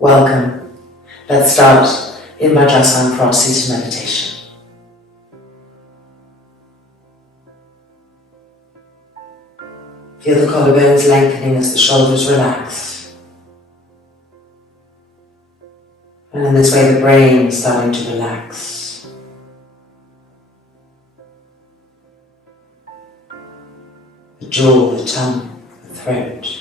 Welcome. Let's start in Vajrasana cross-seated meditation. Feel the collarbones lengthening as the shoulders relax. And in this way the brain is starting to relax. The jaw, the tongue, the throat.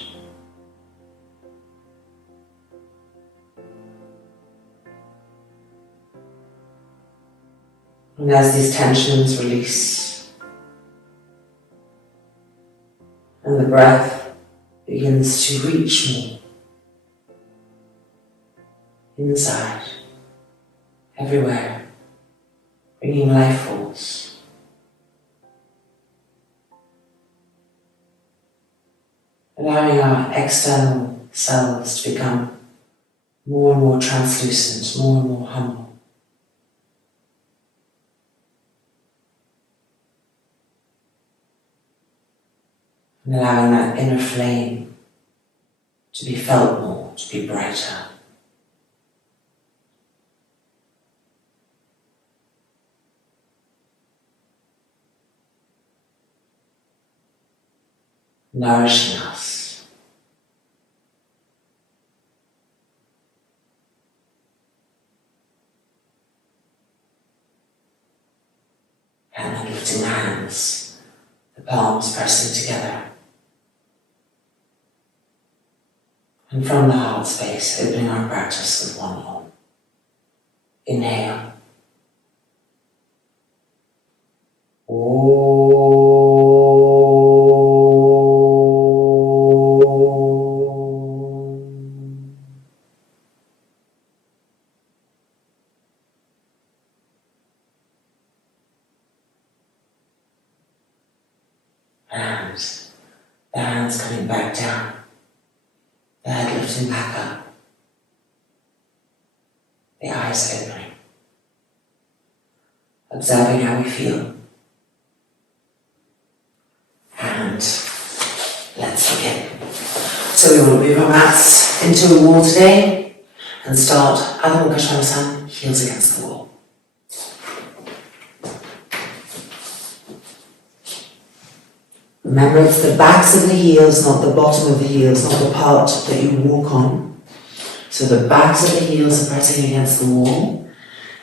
And as these tensions release, and the breath begins to reach more inside, everywhere, bringing life force. Allowing our external selves to become more and more translucent, more and more humble. And allowing that inner flame to be felt more, to be brighter. Nourishing us. And then lifting the hands, the palms pressing together. And from the heart space, opening our practice with one arm. Inhale. And the hands coming back down. The head lifting back up, the eyes opening, observing how we feel. And let's begin. So we want to move our mats into a wall today and start Adho Mukha Svanasana, heels against the wall. Remember, it's the backs of the heels, not the bottom of the heels, not the part that you walk on. So the backs of the heels are pressing against the wall.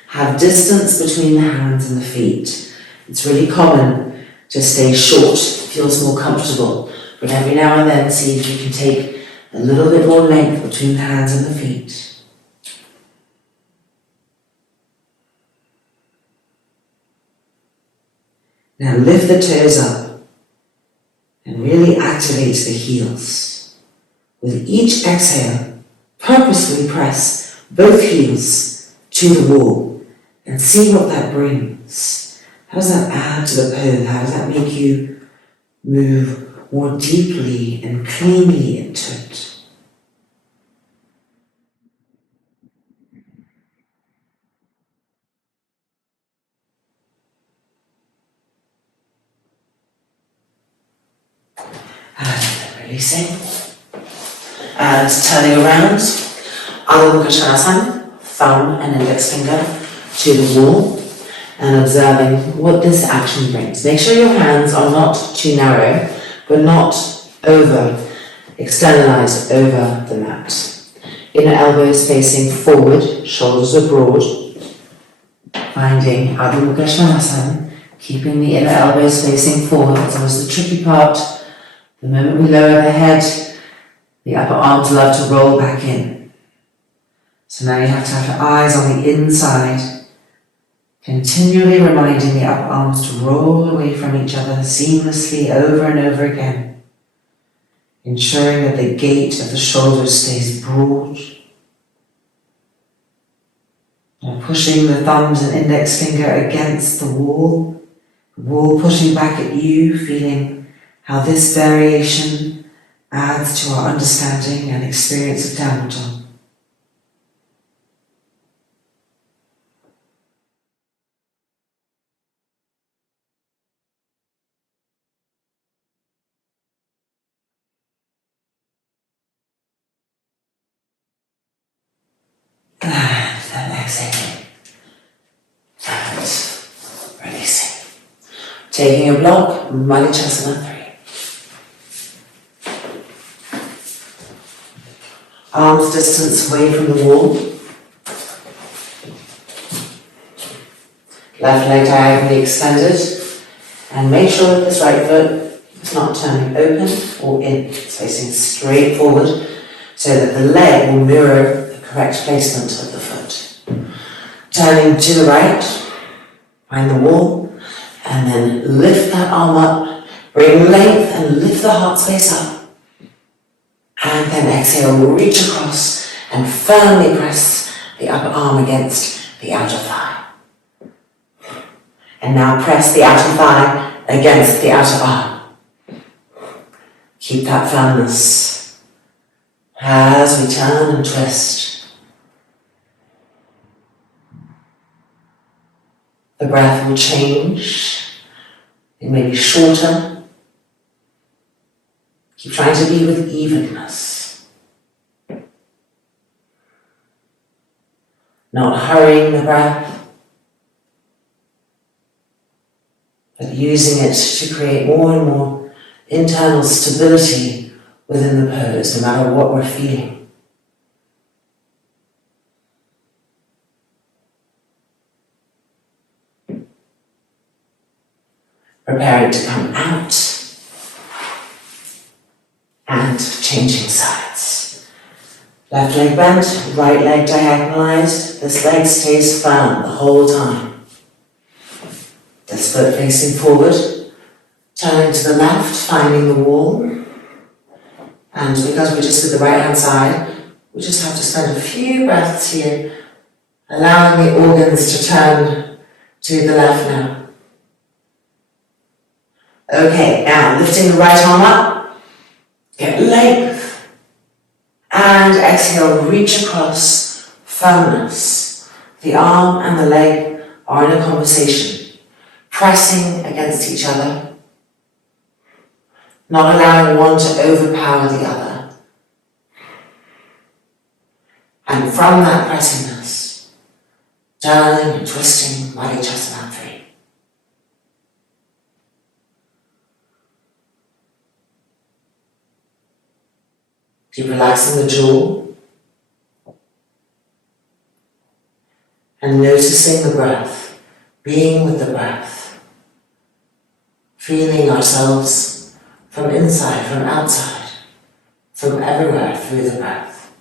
Have distance between the hands and the feet. It's really common to stay short, it feels more comfortable. But every now and then, see if you can take a little bit more length between the hands and the feet. Now lift the toes up. And really activate the heels. With each exhale, purposefully press both heels to the wall and see what that brings. How does that add to the pose? How does that make you move more deeply and cleanly into it? And releasing. And turning around. Adho Mukha Svanasana, thumb and index finger to the wall. And observing what this action brings. Make sure your hands are not too narrow, but not externalized over the mat. Inner elbows facing forward, shoulders are broad. Finding Adho Mukha Svanasana, keeping the inner elbows facing forward. It's always the tricky part. The moment we lower the head, the upper arms love to roll back in. So now you have to have your eyes on the inside. Continually reminding the upper arms to roll away from each other seamlessly over and over again. Ensuring that the gate of the shoulders stays broad. Now pushing the thumbs and index finger against the wall pushing back at you, feeling how this variation adds to our understanding and experience of downward dog. Taking a block, Malicasana 3. Arms distance away from the wall. Left leg diagonally extended. And make sure that this right foot is not turning open or in. It's facing straight forward so that the leg will mirror the correct placement of the foot. Turning to the right, find the wall, and then lift that arm up, bring length and lift the heart space up. And then exhale, reach across and firmly press the upper arm against the outer thigh. And now press the outer thigh against the outer arm. Keep that firmness as we turn and twist. The breath will change. It may be shorter. Keep trying to be with evenness. Not hurrying the breath, but using it to create more and more internal stability within the pose, no matter what we're feeling. Preparing to come out and changing sides. Left leg bent, right leg diagonalized. This leg stays firm the whole time. This foot facing forward, turning to the left, finding the wall. And because we're just with the right hand side, we just have to spend a few breaths here, allowing the organs to turn to the left now. Okay, now lifting the right arm up, get length, and exhale, reach across, firmness. The arm and the leg are in a conversation, pressing against each other, not allowing one to overpower the other. And from that pressingness, turning and twisting Malicasana 3. Keep relaxing the jaw and noticing the breath, being with the breath, feeling ourselves from inside, from outside, from everywhere through the breath.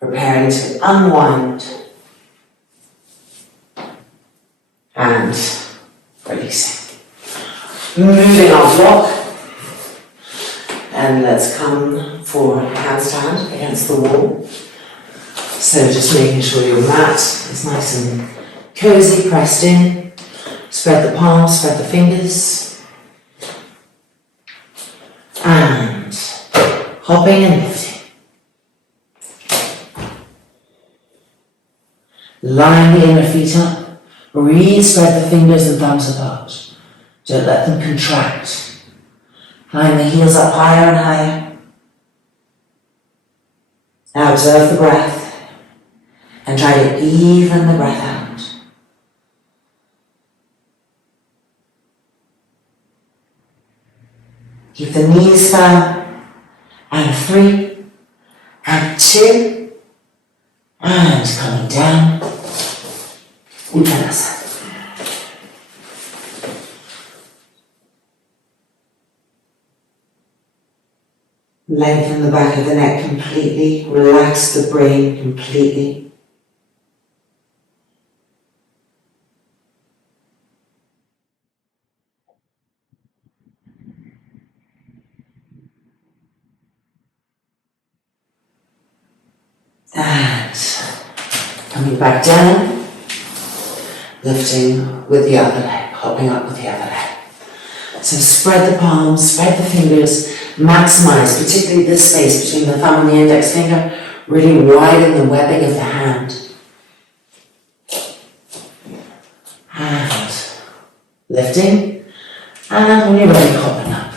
Preparing to unwind and releasing. Moving our block, and let's come for a handstand against the wall. So just making sure your mat is nice and cozy, pressed in. Spread the palms, spread the fingers. And hopping and lifting. Line the inner feet up. Spread the fingers and thumbs apart. Don't let them contract. Line the heels up higher and higher. Now observe the breath and try to even the breath out. Keep the knees firm. And 3, and 2, and coming down. Uttanasana. Lengthen the back of the neck completely, relax the brain completely. And coming back down, lifting with the other leg, hopping up with the other leg. So spread the palms, spread the fingers, maximize, particularly this space between the thumb and the index finger, really widen the webbing of the hand. And lifting, and when you're ready, hopping up.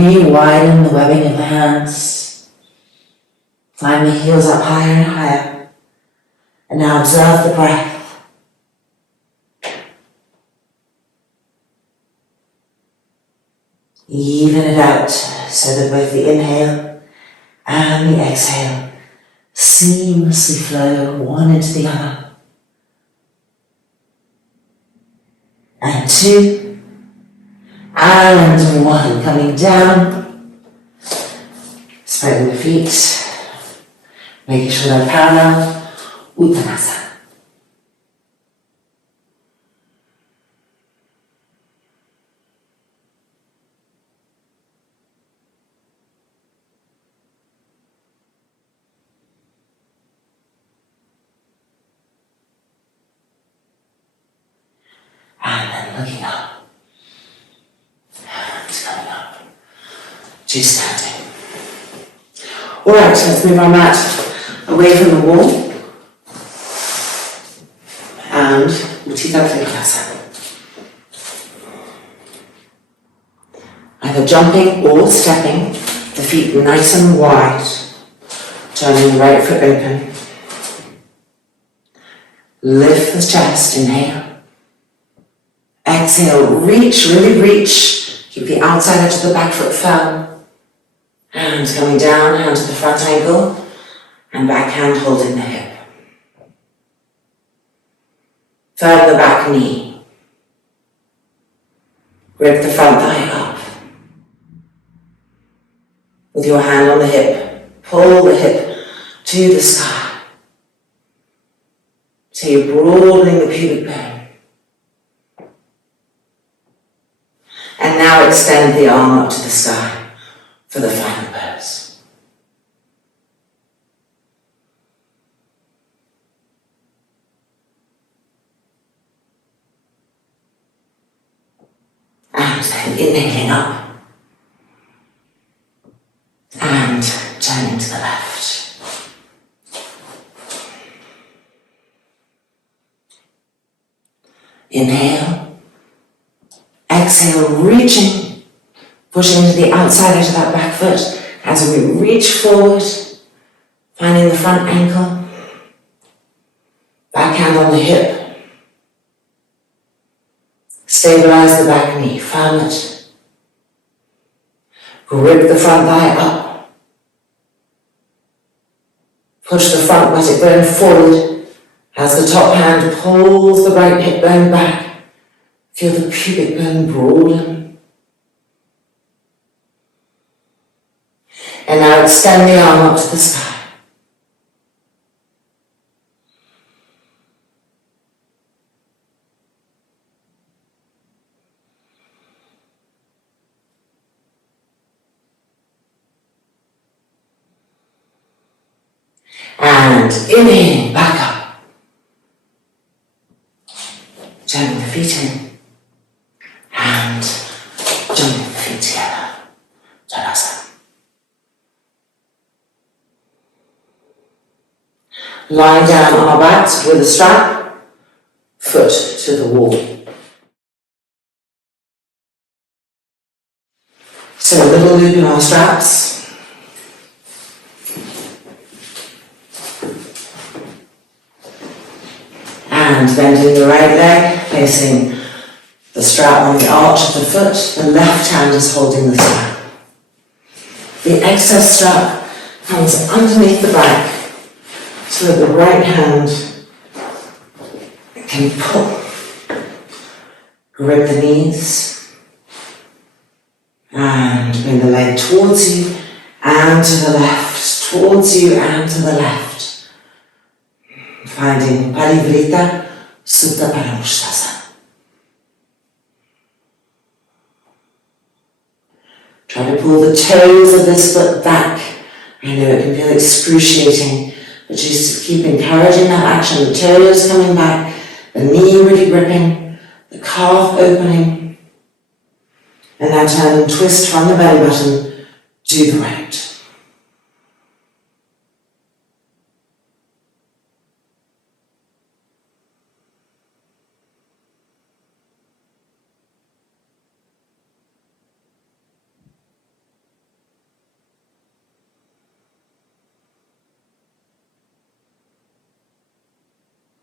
Re-widen the webbing of the hands. Climb the heels up higher and higher. And now observe the breath. Even it out so that both the inhale and the exhale seamlessly flow one into the other. And two, and one, coming down, spreading the feet, making sure they're parallel, Uttanasana. And then looking up, hands coming up to standing. Alright, let's move our mat away from the wall and Uttita Trikonasana. Either jumping or stepping, the feet nice and wide, turning the right foot open. Lift the chest, inhale. Exhale, reach, really reach. Keep the outside edge of the back foot firm. Hands coming down, hand to the front ankle, and back hand holding the hip. Third the back knee. Grip the front thigh up. With your hand on the hip, pull the hip to the sky. So you're broadening the pubic bone. And now extend the arm up to the sky for the final pose. And then inhaling up. And turning to the left. Inhale. Exhale, reaching, pushing to the outside edge of that back foot as we reach forward, finding the front ankle, back hand on the hip. Stabilize the back knee, firm it. Grip the front thigh up. Push the front buttock bone forward as the top hand pulls the right hip bone back. Feel the pubic bone broaden. And now extend the arm up to the sky. And inhaling back up. Turning the feet in. And jumping the feet together. Tadasana. Lying down on our backs with a strap, foot to the wall. So a little loop in our straps. And bending the right leg, placing the strap on the arch of the foot, the left hand is holding the strap. The excess strap comes underneath the back so that the right hand can pull. Grip the knees and bring the leg towards you and to the left, towards you and to the left. Finding Parivrita Sutta Paramushtasana. Try to pull the toes of this foot back. I know it can feel excruciating, but just keep encouraging that action. The toes coming back, the knee really gripping, the calf opening. And now turn and twist from the belly button to the right.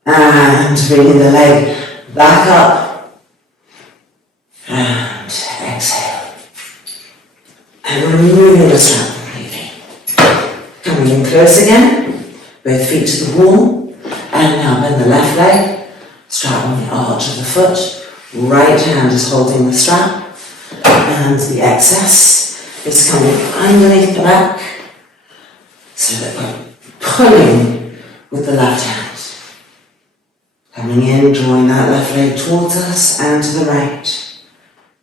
And bringing the leg back up. And exhale. And removing the strap completely. Coming in close again. Both feet to the wall. And now bend the left leg. Strap on the arch of the foot. Right hand is holding the strap. And the excess is coming underneath the back. So that we're pulling with the left hand. Coming in, drawing that left leg towards us and to the right.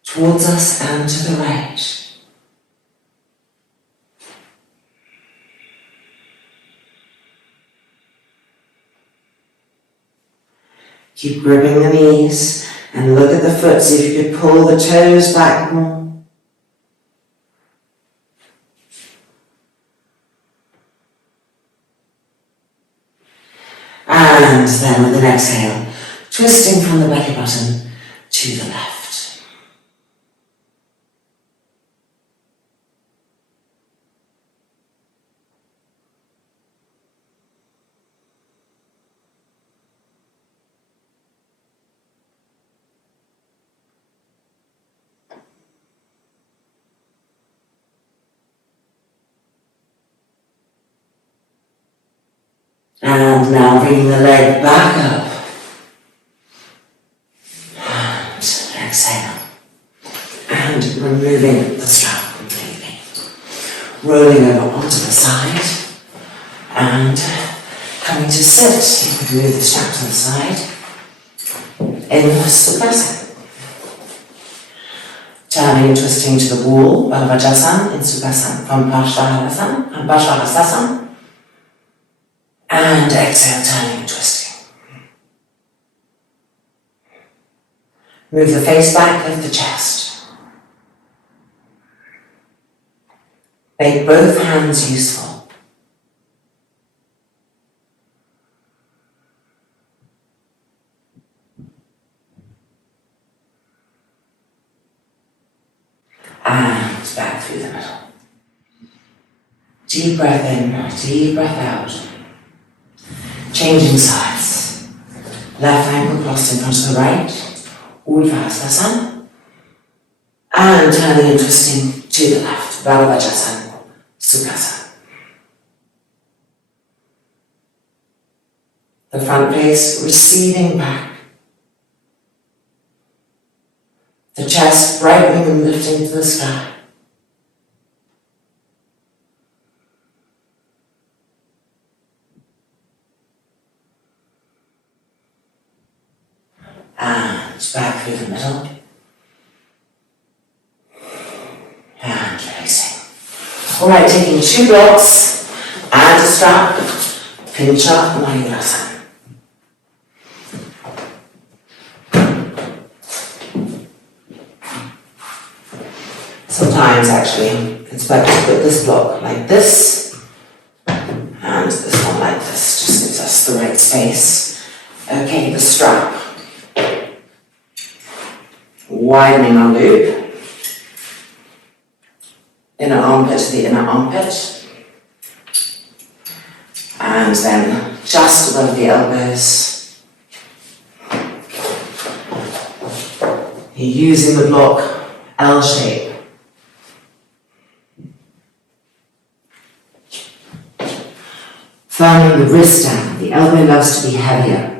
Towards us and to the right. Keep gripping the knees and look at the foot, see if you could pull the toes back more. And then with an exhale, twisting from the belly button to the left. And now bringing the leg back up. And exhale. And removing the strap completely. Rolling over onto the side. And coming to sit. You can move the strap to the side. In Savasanic. Turning and twisting to the wall. Balavajasana in Savasanic. From Parshvasana. And exhale, turning and twisting. Move the face back, lift the chest. Make both hands useful. And back through the middle. Deep breath in, deep breath out. Changing sides. Left ankle crossed in front of the right. Urdhva. And turning and twisting to the left. Balavajasana. Sukhasana. The front face receding back. The chest brightening and lifting to the sky. And back through the middle. And releasing. Alright, taking 2 blocks and a strap. Pinch up Mayurasana. Sometimes actually it's better to put this block like this and this one like this. Just gives us the right space. Okay, the strap. Widening our loop, inner armpit to the inner armpit, and then just above the elbows. You're using the block L shape. Firming the wrist down, the elbow loves to be heavier.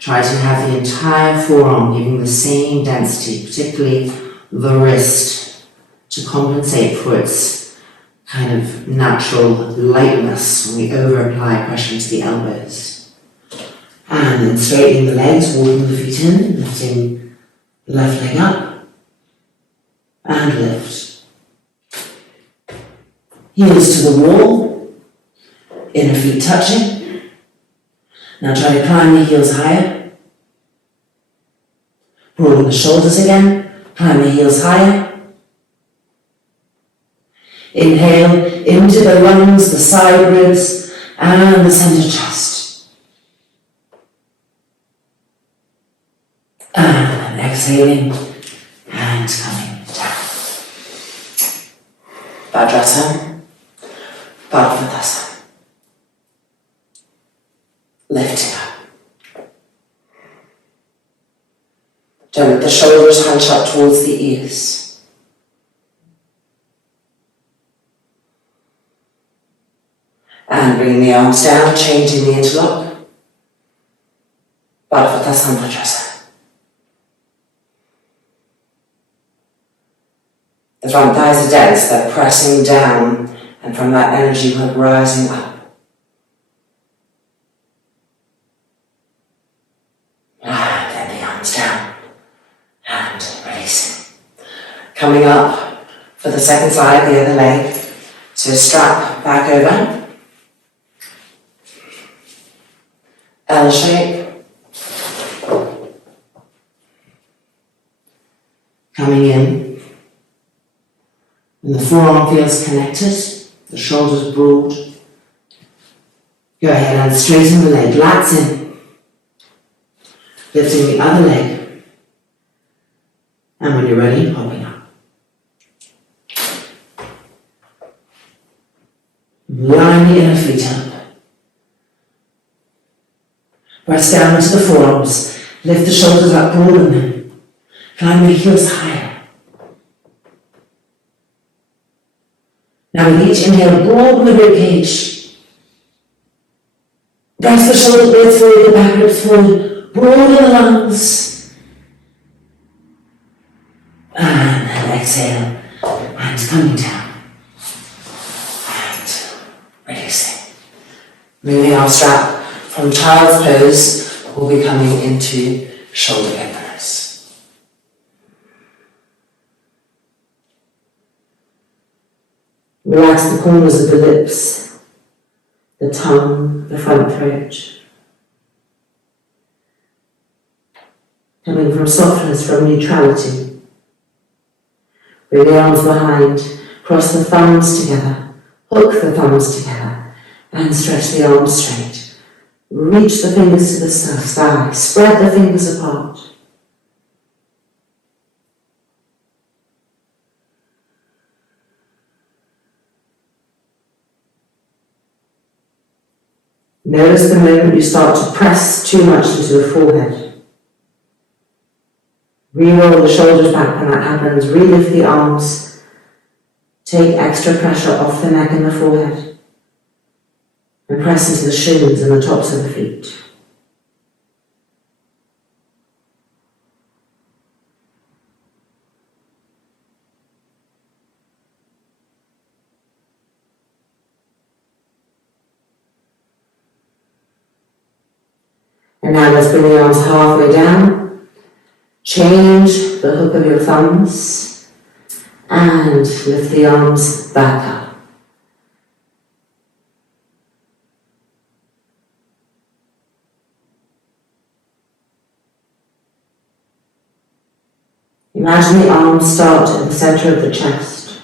Try to have the entire forearm giving the same density, particularly the wrist, to compensate for its kind of natural lightness when we over-apply pressure to the elbows. And then straightening the legs, walking the feet in, lifting the left leg up, and lift. Heels to the wall, inner feet touching. Now try to climb the heels higher. Broaden the shoulders again. Climb the heels higher. Inhale into the lungs, the side ribs, and the center chest. And exhaling and coming down. Vajrasana, Padmasana. Lifting up. Don't let the shoulders hunch up towards the ears. And bring the arms down, changing the interlock. Baddha Sambadrasa. The front thighs are dense, they're pressing down, and from that energy we're rising up. And then the arms down, and releasing. Coming up for the second side, the other leg. So strap back over. L shape. Coming in. And the forearm feels connected, the shoulders broad. Go ahead and straighten the leg, lats in. Lifting the other leg. And when you're ready, popping up. Line the inner feet up. Press down into the forearms. Lift the shoulders up, broaden them. Climb the heels higher. Now with each inhale, broaden the rib cage. Press the shoulders blades forward, the back ribs forward. Broaden the lungs. And then exhale. Hands coming down. And releasing. Moving our strap from child's pose, we'll be coming into shoulder openers. Relax the corners of the lips, the tongue, the front throat. Coming from softness, from neutrality. Bring the arms behind, cross the thumbs together, hook the thumbs together, and stretch the arms straight. Reach the fingers to the sky, spread the fingers apart. Notice the moment you start to press too much into the forehead. Re-roll the shoulders back when that happens. Re-lift the arms. Take extra pressure off the neck and the forehead. And press into the shins and the tops of the feet. And now let's bring the arms halfway down. Change the hook of your thumbs and lift the arms back up. Imagine the arms start at the center of the chest.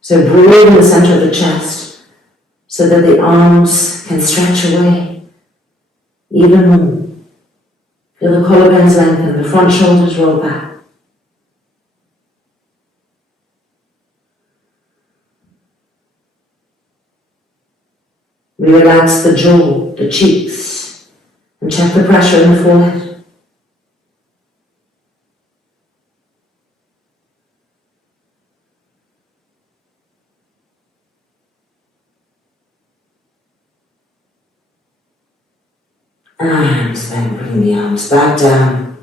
So broaden the center of the chest so that the arms can stretch away even more. Feel the collarbones lengthen, the front shoulders roll back. Relax the jaw, the cheeks, and check the pressure in the forehead. And then bring the arms back down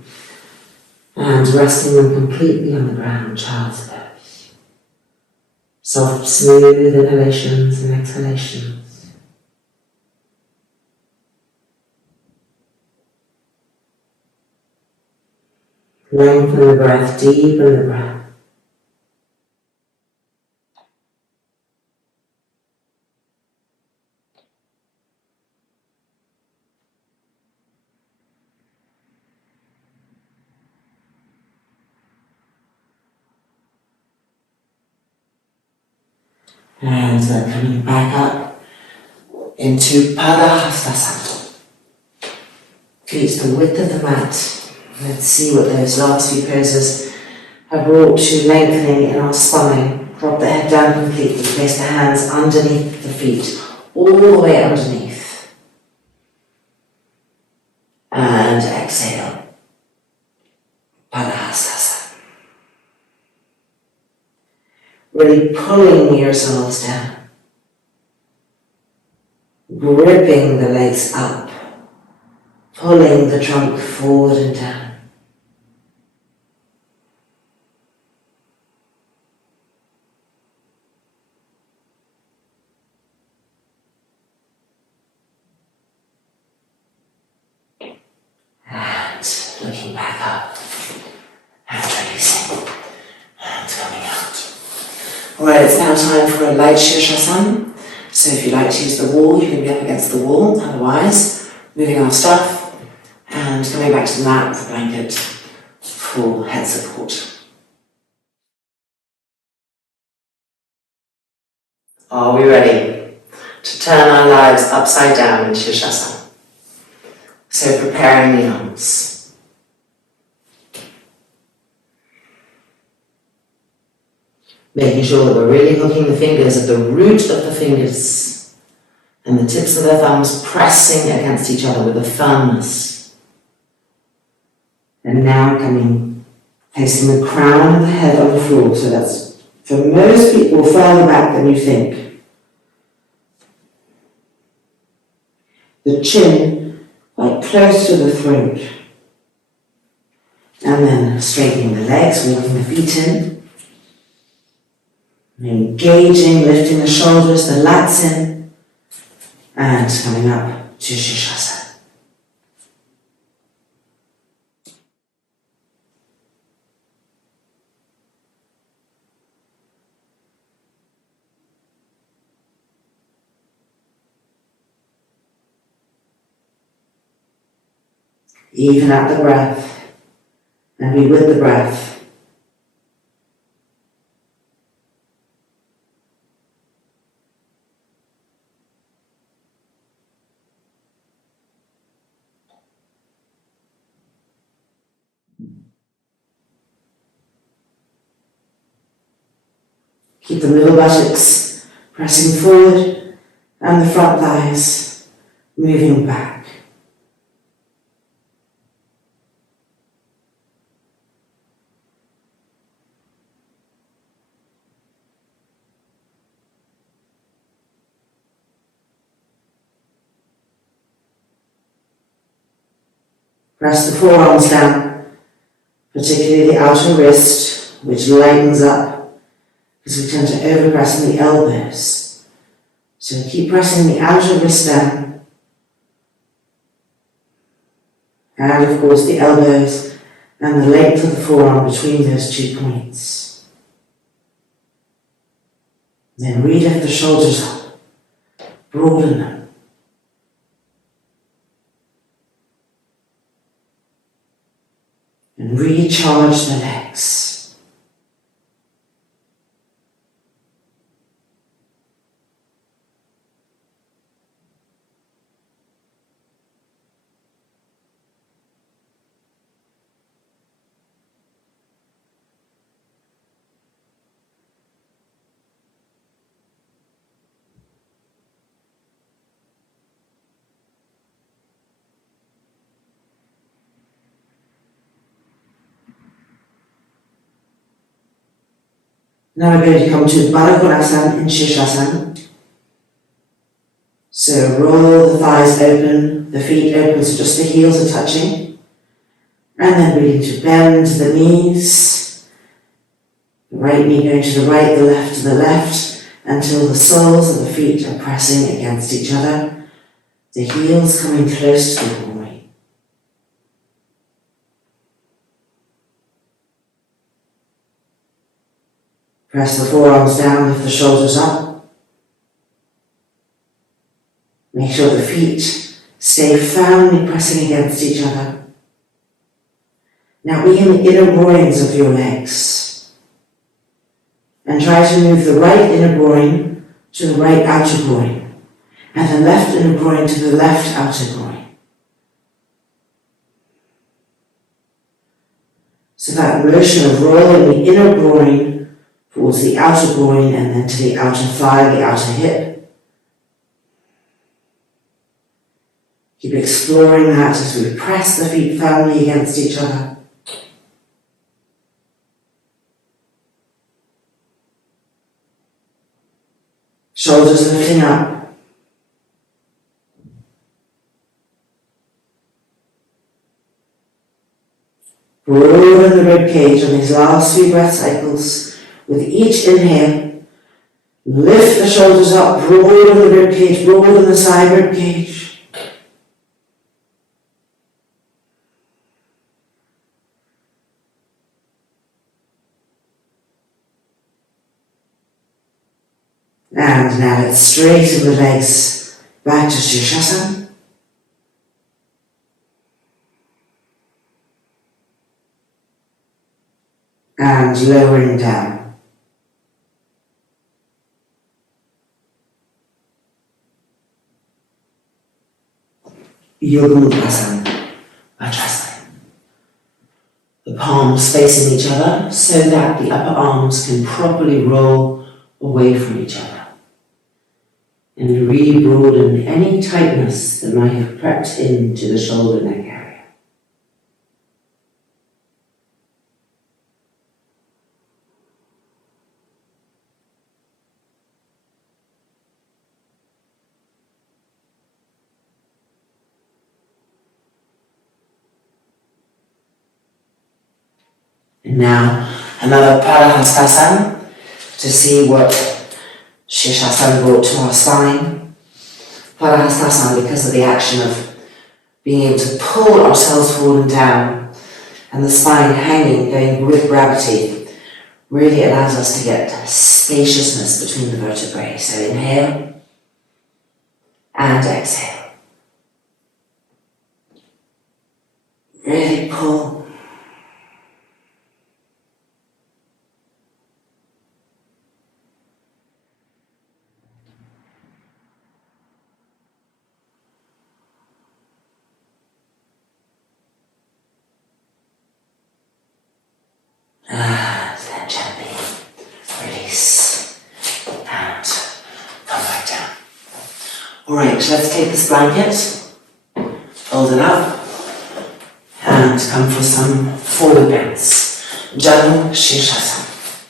and resting them completely on the ground, child's pose. Soft, smooth inhalations and exhalations. Lengthen the breath, deepen the breath. And then coming back up into Padahastasana. Feet to the width of the mat. Let's see what those last few poses have brought to lengthening in our spine. Drop the head down completely. Place the hands underneath the feet, all the way underneath. And exhale. Really pulling yourselves down. Gripping the legs up. Pulling the trunk forward and down. And looking back up. And releasing. And coming out. Alright, it's now time for a light Shirshasana. So if you like to use the wall, you can be up against the wall. Otherwise, moving our stuff and coming back to the mat with a blanket for head support. Are we ready to turn our lives upside down in Shirshasana? So preparing the arms. Making sure that we're really hooking the fingers at the root of the fingers and the tips of the thumbs pressing against each other with a firmness. And now placing the crown of the head on the floor, so that's, for most people, further back than you think. The chin quite close to the throat. And then straightening the legs, walking the feet in. Engaging, lifting the shoulders, the lats in. And coming up to Shirshasana. Even out the breath, and be with the breath. Keep the middle buttocks pressing forward and the front thighs moving back. Press the forearms down, particularly the outer wrist, which lightens up because we tend to overpress on the elbows. So keep pressing the outer wrist down. And of course the elbows and the length of the forearm between those 2 points. Then re-lift the shoulders up, broaden them. And recharge the legs. Now we're going to come to Baddha Konasana in Shirshasana. So roll the thighs open, the feet open so just the heels are touching. And then begin to bend the knees. The right knee going to the right, the left to the left, until the soles of the feet are pressing against each other. The heels coming close to the groin. Press the forearms down, lift the shoulders up. Make sure the feet stay firmly pressing against each other. Now be in the inner groins of your legs. And try to move the right inner groin to the right outer groin. And the left inner groin to the left outer groin. So that motion of rolling the inner groin towards the outer groin and then to the outer thigh, the outer hip. Keep exploring that as we press the feet firmly against each other. Shoulders lifting up. Broaden the rib cage on these last few breath cycles. With each inhale, lift the shoulders up, broaden the rib cage, broaden the side rib cage. And now let's straighten the legs back to Shirshasana. And lowering down. Yogurasana, Vajrasana. The palms facing each other so that the upper arms can properly roll away from each other. And re-broaden any tightness that might have crept into the shoulder neck area. And now another Parahastasana to see what Shirshasana brought to our spine. Parahastasana because of the action of being able to pull ourselves forward and down, and the spine hanging, going with gravity, really allows us to get spaciousness between the vertebrae. So inhale and exhale. Really pull. And then gently release and come back down. Alright, let's take this blanket, fold it up, and come for some forward bends. Janu Shirshasana.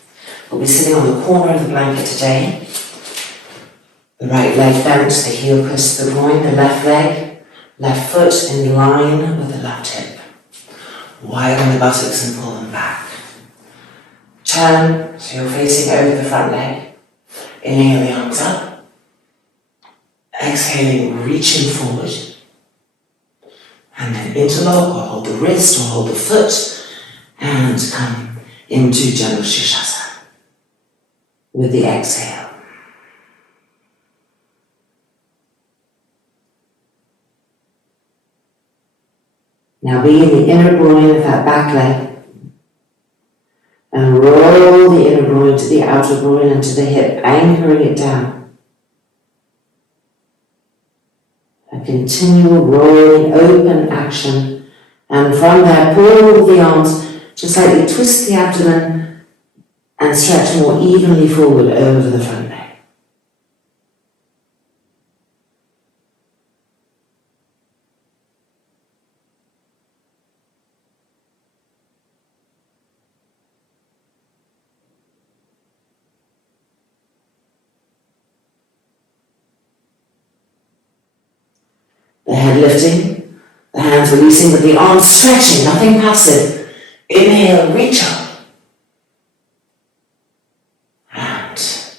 We'll be sitting on the corner of the blanket today. The right leg bent, the heel close to the groin, the left leg, left foot in line with the left hip. Widen the buttocks and pull them back. Turn so you're facing over the front leg. Inhale the arms up. Exhaling, reaching forward. And then interlock or hold the wrist or hold the foot and come into Janu Shirshasana with the exhale. Now be in the inner groin of that back leg. And roll the inner groin to the outer groin and to the hip, anchoring it down. A continual rolling, open action. And from there, pull the arms, just slightly twist the abdomen and stretch more evenly forward over the front leg. The head lifting, the hands releasing, but the arms stretching, nothing passive. Inhale, reach up. And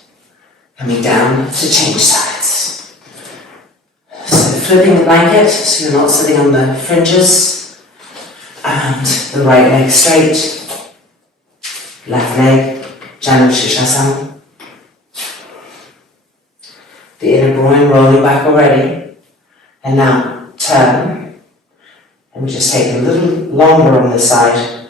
coming down to change sides. So flipping the blanket so you're not sitting on the fringes. And the right leg straight. Left leg, Janu Shirshasana. The inner groin rolling back already. And now turn, and we just take a little longer on this side,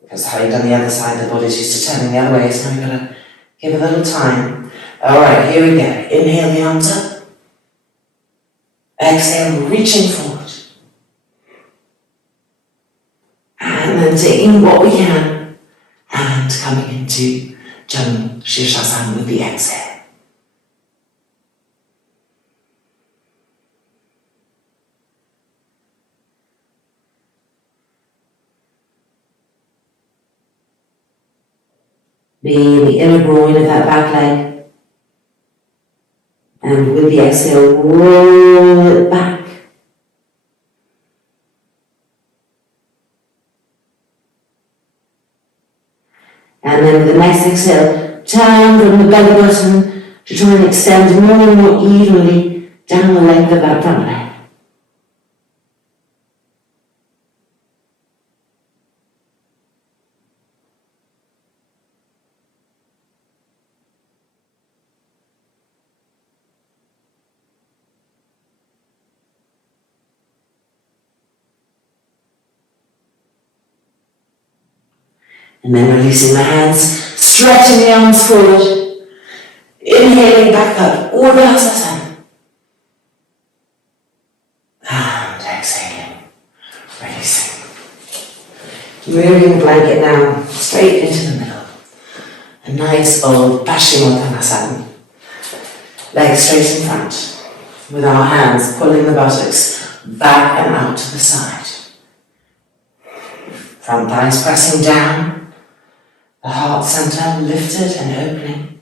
because having done the other side, the body's used to turning the other way, so we're going to give a little time. Alright, here we go. Inhale the arms up. Exhale, reaching forward. And then taking what we can, and coming into Janu Shirshasana with the exhale. Being in the inner groin of that back leg. And with the exhale, roll it back. And then with the next exhale, turn from the belly button to try and extend more and more evenly down the length of that front leg. And then releasing the hands, stretching the arms forward, inhaling back up, Savasanic. And exhaling, releasing. Moving the blanket now straight into the middle. A nice old Paschimottanasana. Legs straight in front, with our hands pulling the buttocks back and out to the side. Front thighs pressing down. The heart center lifted and opening.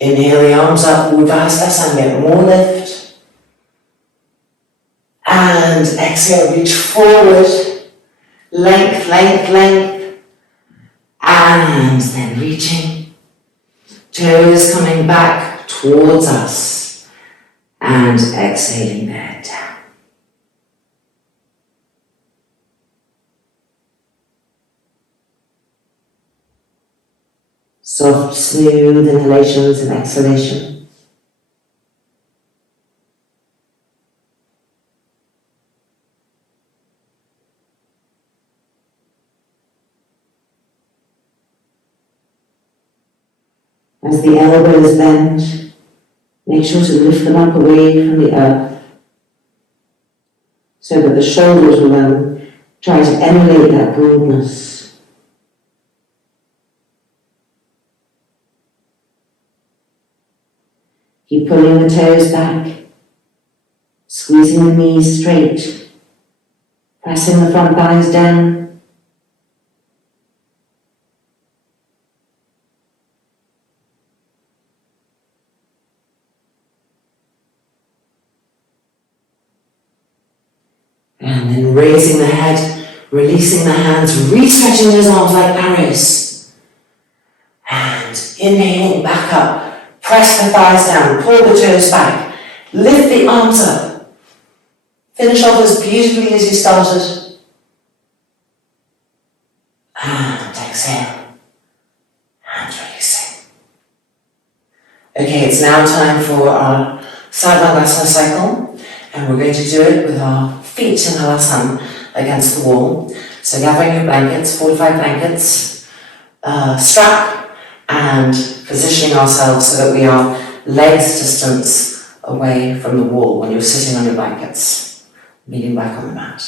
Inhale the arms up, Savasanic, get more lift. And exhale, reach forward. Length, length, length. And then reaching. Toes coming back towards us. And exhaling there down. Soft, smooth inhalations and exhalations. As the elbows bend, make sure to lift them up away from the earth so that the shoulders will then try to emulate that broadness. Keep pulling the toes back, squeezing the knees straight, pressing the front thighs down. And then raising the head, releasing the hands, re-stretching those arms like arrows. And inhaling back up. Press the thighs down, pull the toes back, lift the arms up. Finish off as beautifully as you started. And exhale. And releasing. Okay, it's now time for our Savasanic cycle. And we're going to do it with our feet in asana against the wall. So gathering your blankets, 45 blankets, strap, and positioning ourselves so that we are legs distance away from the wall when you're sitting on your blankets, leaning back on the mat.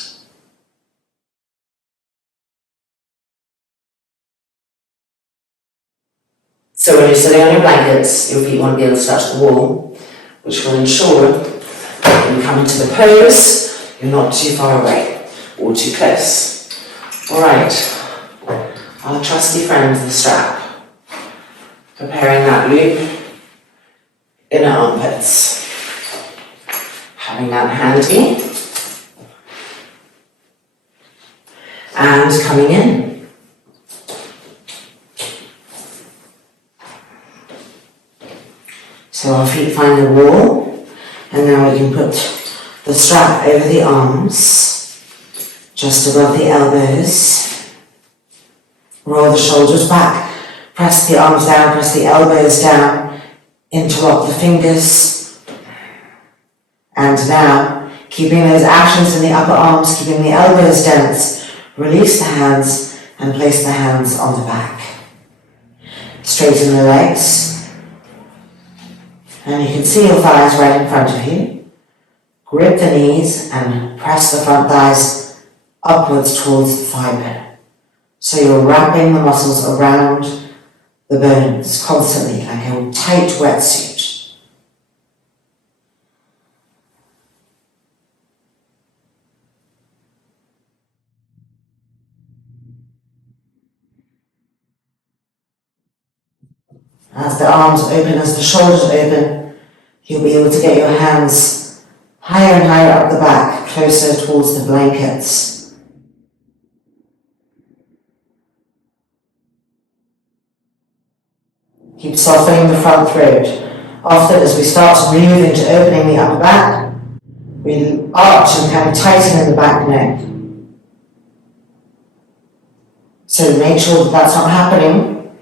So when you're sitting on your blankets, your feet won't be able to touch the wall, which will ensure that when you come into the pose, you're not too far away or too close. Alright, our trusty friend, the strap. Preparing that loop, inner armpits. Having that handy. And coming in. So our feet find the wall, and now we can put the strap over the arms, just above the elbows. Roll the shoulders back. Press the arms down, press the elbows down, interlock the fingers. And now, keeping those actions in the upper arms, keeping the elbows dense, release the hands and place the hands on the back. Straighten the legs. And you can see your thighs right in front of you. Grip the knees and press the front thighs upwards towards the thigh bone. So you're wrapping the muscles around the bones constantly, like a tight wetsuit. As the arms open, as the shoulders open, You'll be able to get your hands higher and higher up the back, closer towards the blankets. Keep softening the front throat. Often as we start to move into opening the upper back, we arch and kind of tighten in the back neck. So make sure that that's not happening.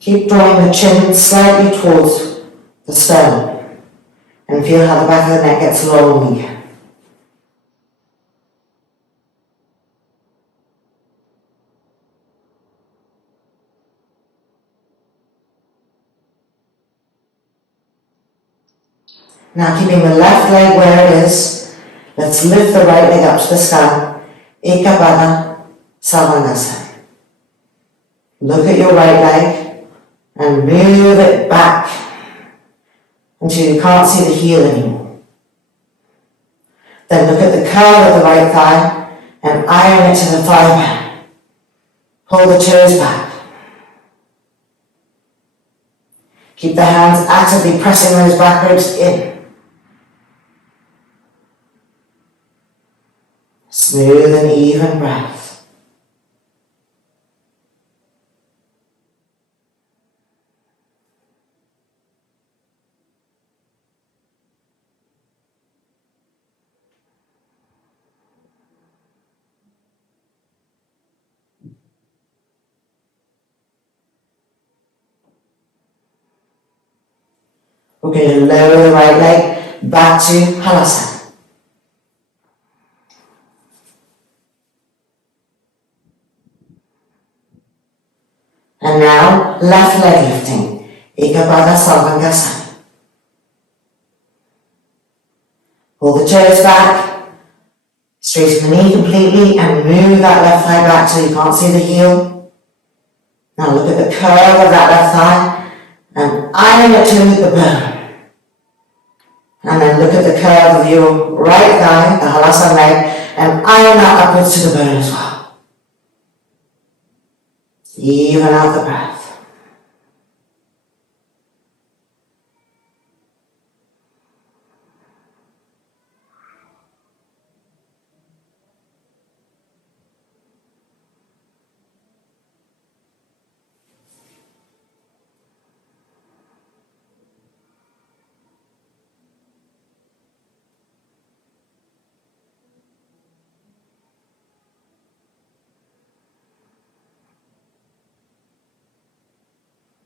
Keep drawing the chin slightly towards the sternum and feel how the back of the neck gets long again. Now keeping the left leg where it is, let's lift the right leg up to the sky. Ekapada Savasanic. Look at your right leg and move it back until you can't see the heel anymore. Then look at the curve of the right thigh and iron it to the thigh band. Pull the toes back. Keep the hands actively pressing those back ribs in. Smooth and even breath. We're going to lower the right leg back to Halasana. And now, left leg lifting. Ekapada Savasanic. Pull the toes back, straighten the knee completely and move that left thigh back till you can't see the heel. Now look at the curve of that left thigh and iron it to the bone. And then look at the curve of your right thigh, the Halasana leg, and iron that upwards to the bone as well. Even out the breath.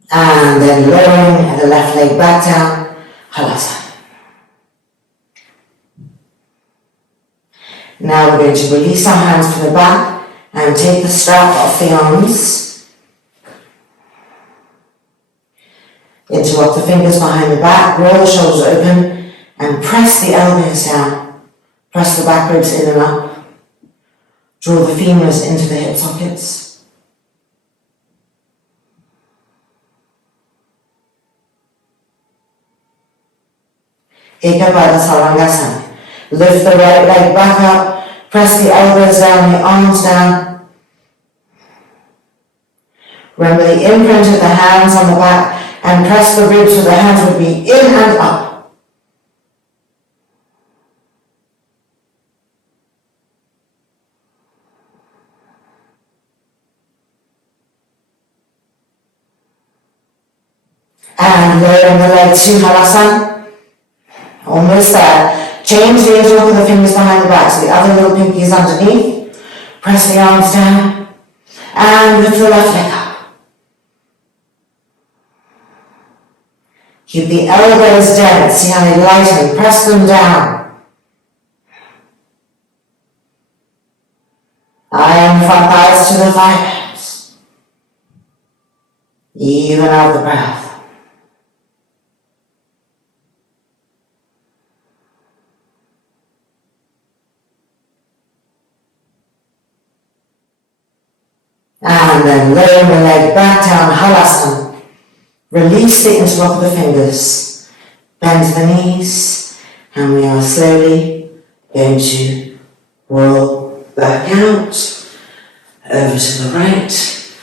And then lowering the left leg back down, Halasana. Now we're going to release our hands from the back and take the strap off the arms. Interlock the fingers behind the back, roll the shoulders open and press the elbows down. Press the back ribs in and up. Draw the femurs into the hip sockets. Ekapada Savasanic. Lift the right leg back up, press the elbows down, the arms down. Remember the imprint of the hands on the back and press the ribs so the hands would be in and up. And lowering the leg to Halasana. Almost there. Change the interlock of the fingers behind the back so the other little pinky is underneath. Press the arms down and lift the left leg up. Keep the elbows down. See how they lighten. Press them down. Iron the front thighs to the thigh pads. Even out the breath. And then lowering the leg back down, Halasana. Release the interlock of the fingers. Bend the knees. And we are slowly going to roll back out, over to the right,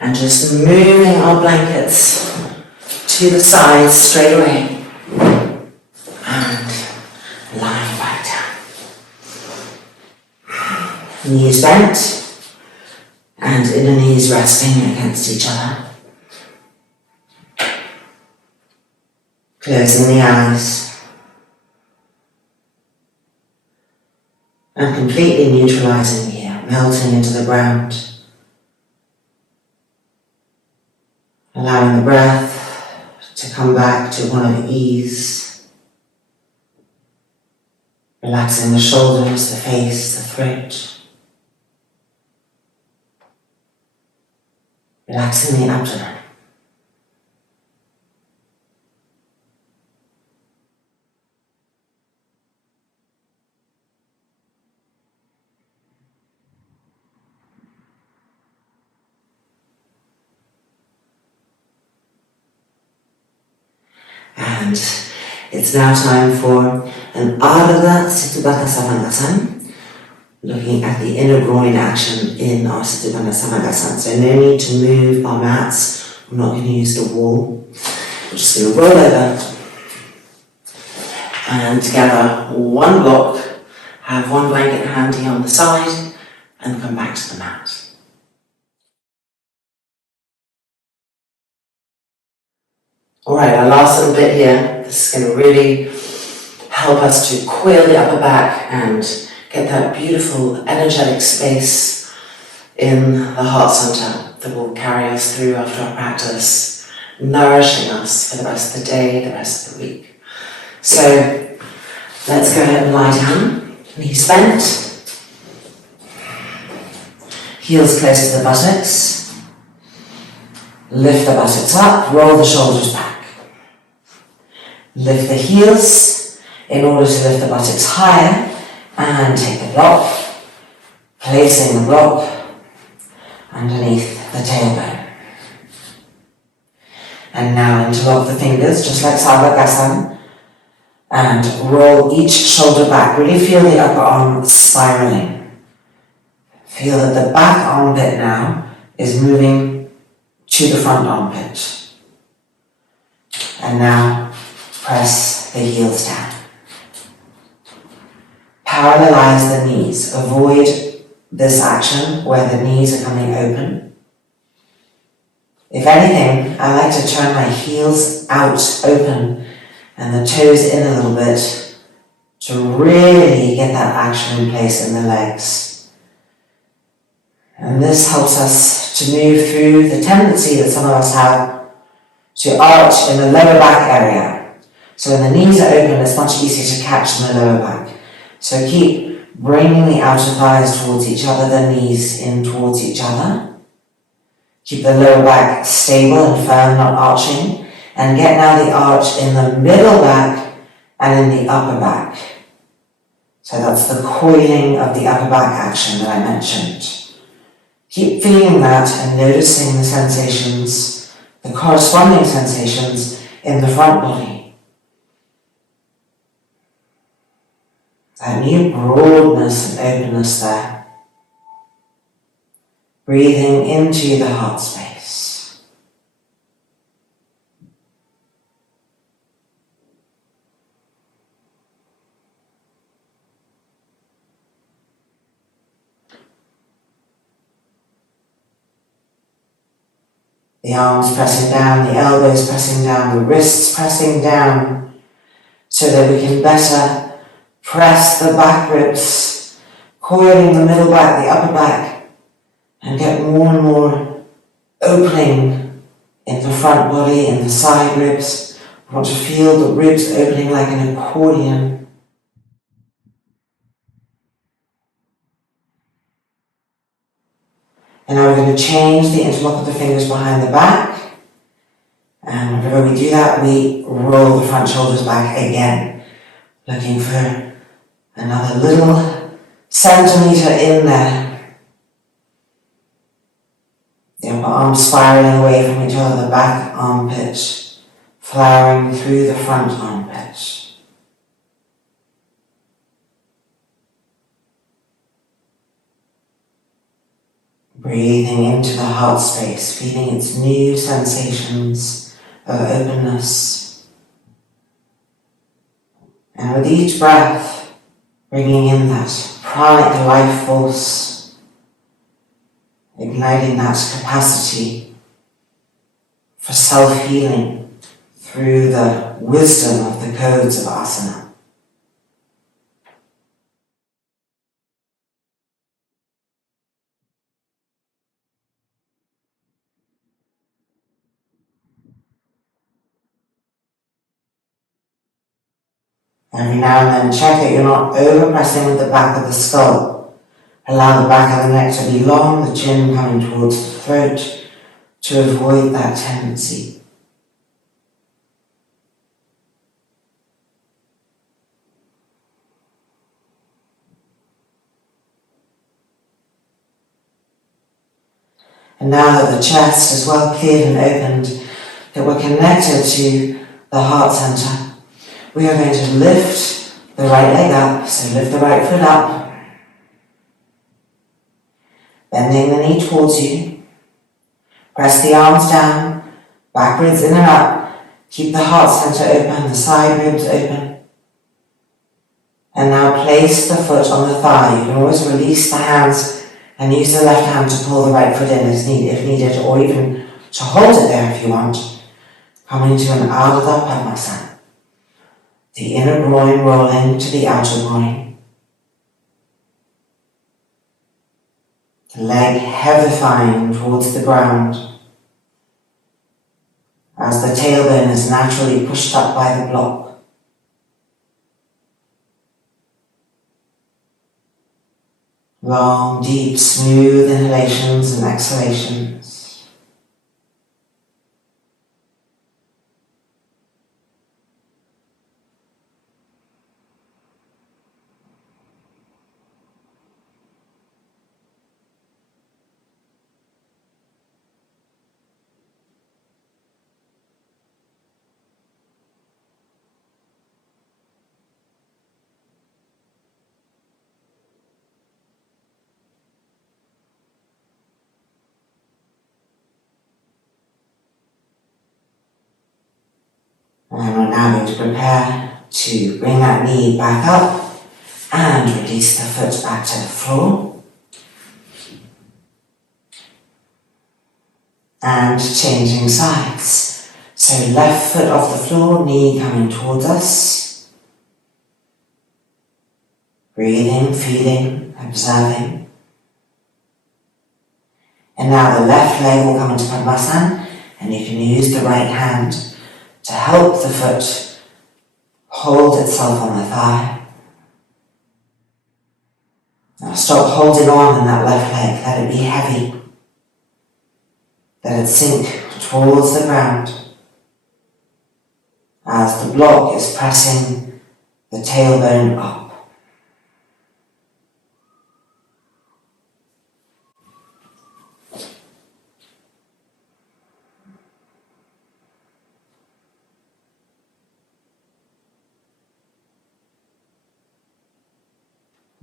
and just moving our blankets to the sides straight away. Knees bent and inner knees resting against each other. Closing the eyes and completely neutralizing here, melting into the ground. Allowing the breath to come back to one of ease. Relaxing the shoulders, the face, the throat. Relaxing the abdomen. And it's now time for an Ardha Situbata Samangasana, looking at the inner groin action in our Situbata Samangasana. So no need to move our mats. We're not going to use the wall. We're just going to roll over and gather one block, have one blanket handy on the side, and come back to the mat. Alright, our last little bit here. This is going to really help us to coil the upper back and get that beautiful energetic space in the heart center that will carry us through after our practice, nourishing us for the rest of the day, the rest of the week. So let's go ahead and lie down, knees bent, heels close to the buttocks, lift the buttocks up, roll the shoulders back. Lift the heels in order to lift the buttocks higher and take the block, placing the block underneath the tailbone. And now interlock the fingers just like Savasanic and roll each shoulder back. Really feel the upper arm spiraling. Feel that the back armpit now is moving to the front armpit. And now press the heels down. Parallelize the knees. Avoid this action where the knees are coming open. If anything, I like to turn my heels out open and the toes in a little bit to really get that action in place in the legs. And this helps us to move through the tendency that some of us have to arch in the lower back area. So when the knees are open, it's much easier to catch in the lower back. So keep bringing the outer thighs towards each other, the knees in towards each other. Keep the lower back stable and firm, not arching. And get now the arch in the middle back and in the upper back. So that's the coiling of the upper back action that I mentioned. Keep feeling that and noticing the sensations, the corresponding sensations in the front body. That new broadness and openness there. Breathing into the heart space. The arms pressing down, the elbows pressing down, the wrists pressing down, so that we can better press the back ribs, coiling the middle back, the upper back, and get more and more opening in the front body, in the side ribs. We want to feel the ribs opening like an accordion. And now we're going to change the interlock of the fingers behind the back. And whenever we do that, we roll the front shoulders back again, looking for another little centimetre in there. The upper arm spiraling away from each other, the back armpit flowering through the front armpit. Breathing into the heart space, feeling its new sensations of openness. And with each breath, bringing in that pranic life force igniting that capacity for self-healing through the wisdom of the codes of asana. Every now and then check that you're not overpressing with the back of the skull. Allow the back of the neck to be long, the chin coming towards the throat to avoid that tendency. And now that the chest is well cleared and opened, that we're connected to the heart center, we are going to lift the right leg up, so lift the right foot up, bending the knee towards you, press the arms down, backwards in and up, keep the heart center open, the side ribs open, and now place the foot on the thigh. You can always release the hands and use the left hand to pull the right foot in if needed, or even to hold it there if you want, coming to an Ardha Padmasana. The inner groin rolling to the outer groin. The leg heavifying towards the ground as the tailbone is naturally pushed up by the block. Long, deep, smooth inhalations and exhalations. And we're now going to prepare to bring that knee back up and release the foot back to the floor. And changing sides. So left foot off the floor, knee coming towards us. Breathing, feeling, observing. And now the left leg will come into Padmasana, and you can use the right hand to help the foot hold itself on the thigh. Now stop holding on in that left leg, let it be heavy. Let it sink towards the ground as the block is pressing the tailbone up.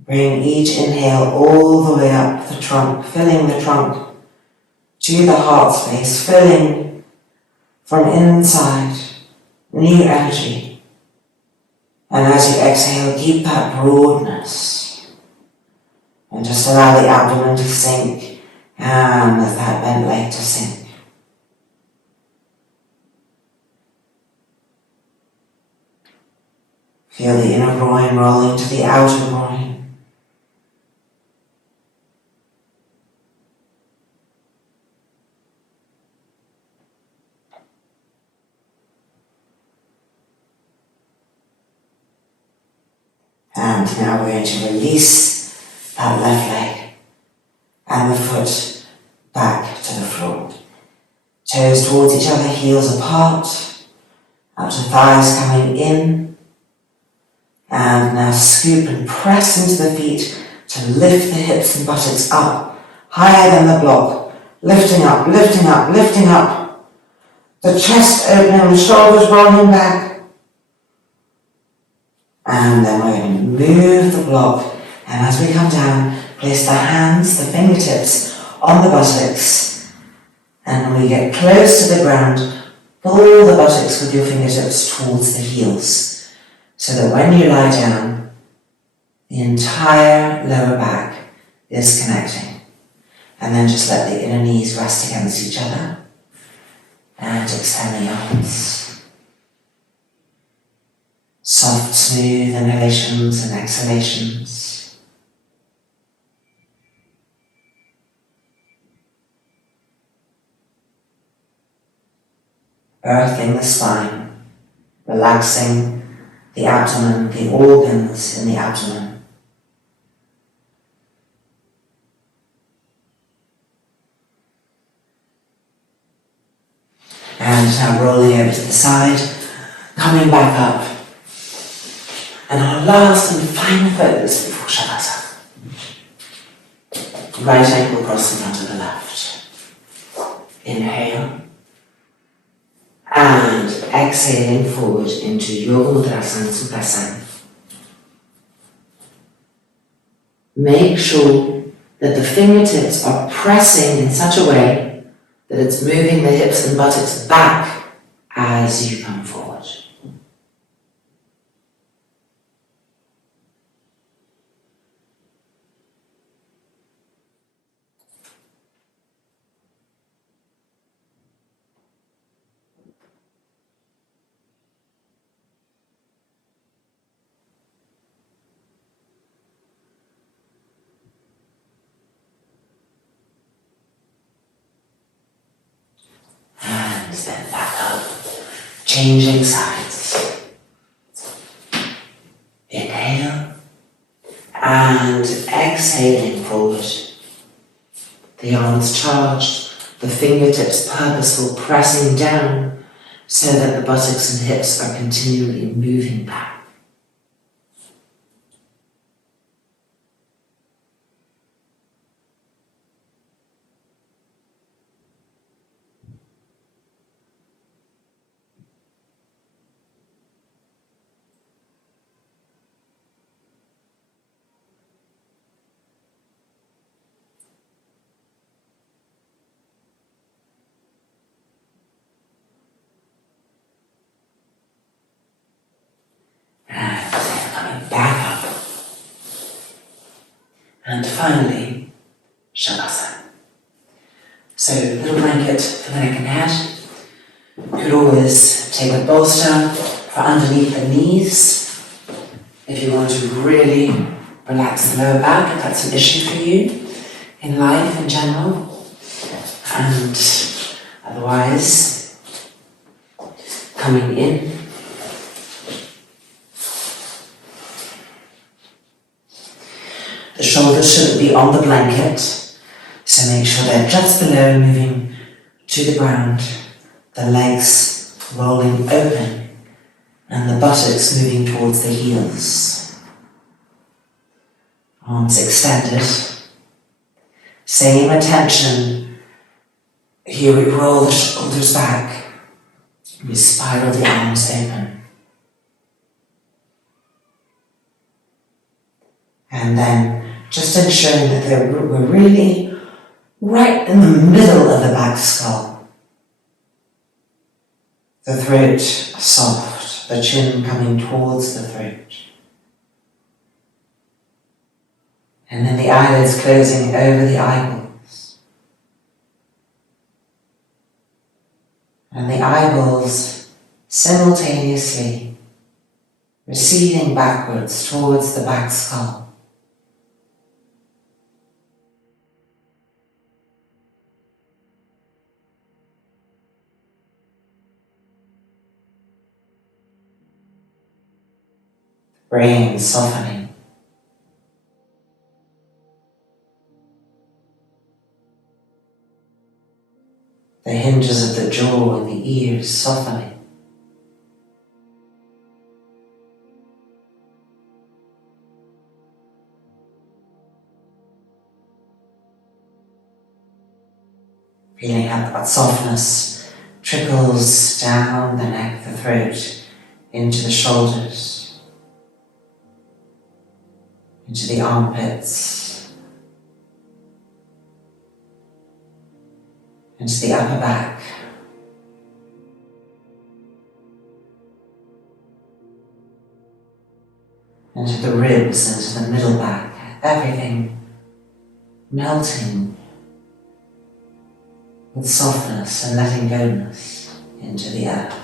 Bring each inhale all the way up the trunk, filling the trunk to the heart space, filling from inside new energy. And as you exhale, keep that broadness. And just allow the abdomen to sink and that bent leg to sink. Feel the inner groin rolling to the outer groin. And now we're going to release that left leg and the foot back to the floor. Toes towards each other, heels apart, outer thighs coming in. And now scoop and press into the feet to lift the hips and buttocks up, higher than the block. Lifting up, lifting up, lifting up. The chest opening, the shoulders rolling back. And then we're going to move the block, and as we come down, place the hands, the fingertips on the buttocks, and when we get close to the ground, pull the buttocks with your fingertips towards the heels, so that when you lie down, the entire lower back is connecting. And then just let the inner knees rest against each other. And extend the arms. Soft, smooth inhalations and exhalations. Earthing the spine, relaxing the abdomen, the organs in the abdomen. And now rolling over to the side, coming back up. And our last and final focus before Shavasana. Right ankle crossing onto the left. Inhale. And exhaling forward into Yoga Mudrasana Sukhasana. Make sure that the fingertips are pressing in such a way that it's moving the hips and buttocks back as you come forward. And then back up, changing sides. Inhale and exhaling forward. The arms charged, the fingertips purposeful, pressing down so that the buttocks and hips are continually moving back. And then coming back up. And finally, Shavasana. So, little blanket for the neck and head. You could always take a bolster for underneath the knees if you want to really relax the lower back, if that's an issue for you in life in general. And otherwise, coming in. The shoulders shouldn't be on the blanket, so make sure they're just below, moving to the ground. The legs rolling open and the buttocks moving towards the heels. Arms extended. Same attention. Here we roll the shoulders back. We spiral the arms open. And then just ensuring that we're really right in the middle of the back skull. The throat soft, the chin coming towards the throat. And then the eyelids closing over the eyeballs. And the eyeballs simultaneously receding backwards towards the back skull. Brain softening. The hinges of the jaw and the ears softening. Feeling how that softness trickles down the neck, the throat, into the shoulders. Into the armpits, into the upper back, into the ribs, into the middle back, everything melting with softness and letting go-ness into the earth.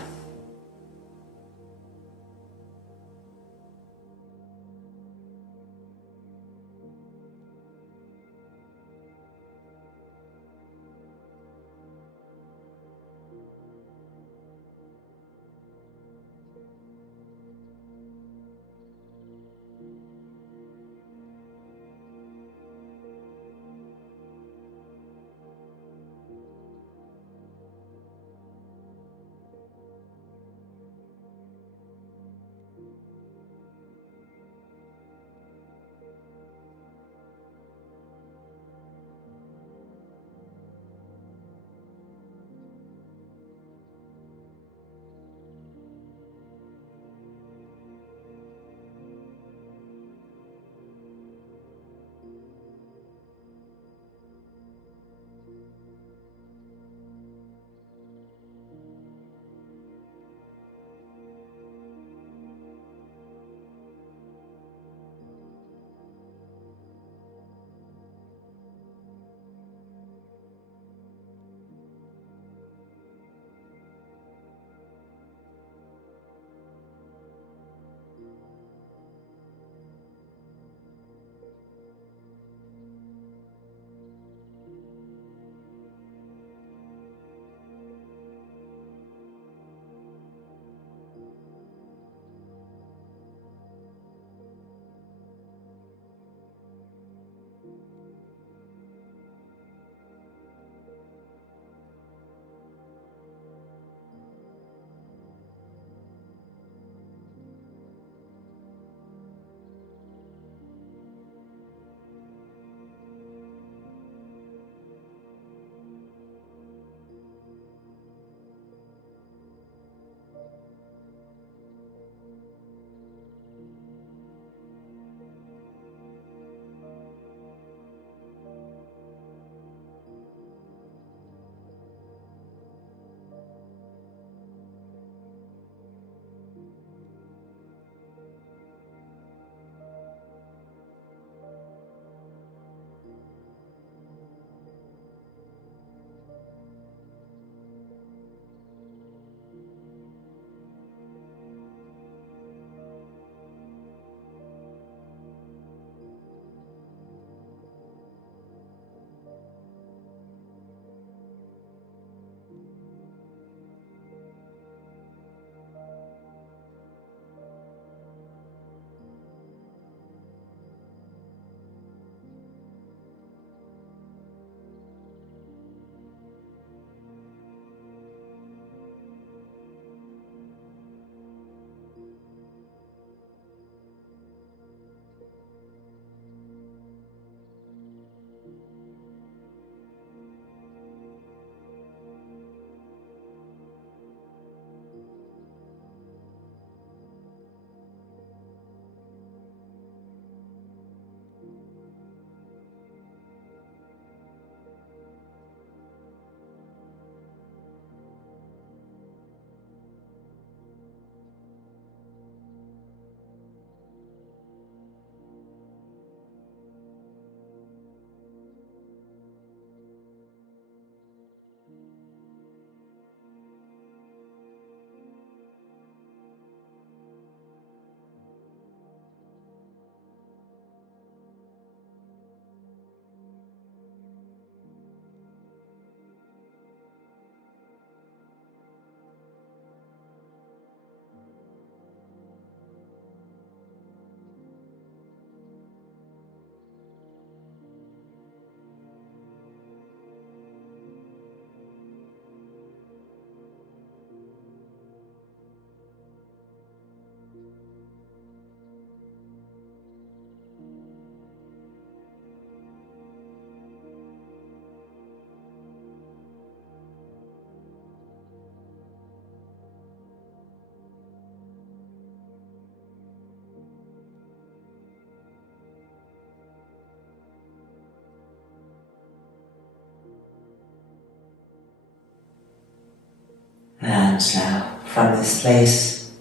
And now, from this place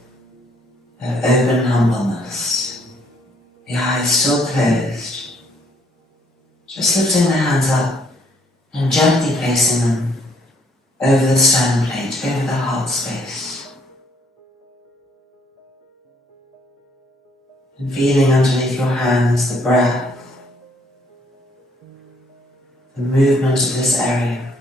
of open humbleness, the eyes still closed, just lifting the hands up and gently placing them over the sternum plate, over the heart space. And feeling underneath your hands the breath, the movement of this area.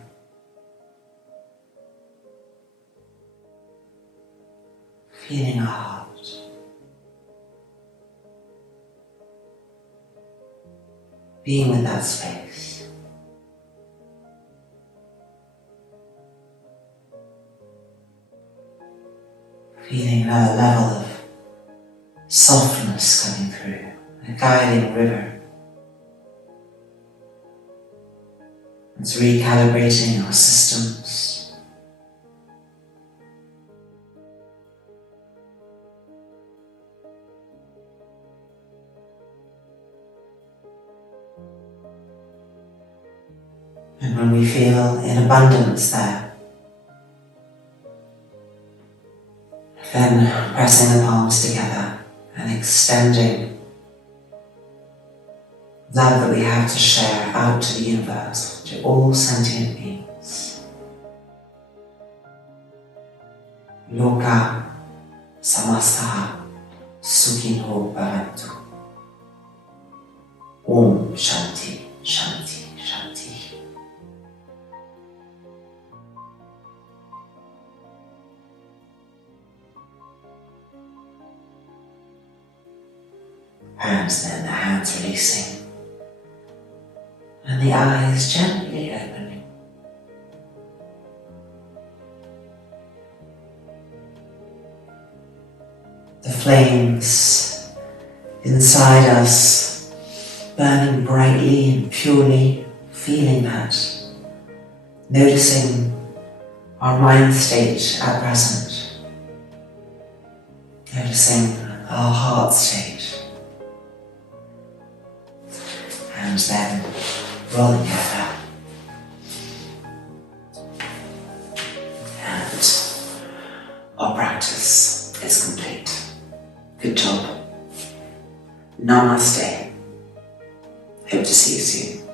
Feeling our heart. Being with that space. Feeling another level of softness coming through, a guiding river. It's recalibrating our systems. And when we feel in abundance there, then pressing the palms together and extending love that we have to share out to the universe, to all sentient beings. Loka samastaha sukhinho bhavantu. Om Shanti, Shanti, Shanti. And then the hands releasing and the eyes gently opening. The flames inside us burning brightly and purely, feeling that, noticing our mind state at present, noticing our heart state. And then rolling over. And our practice is complete. Good job. Namaste. Hope to see you soon.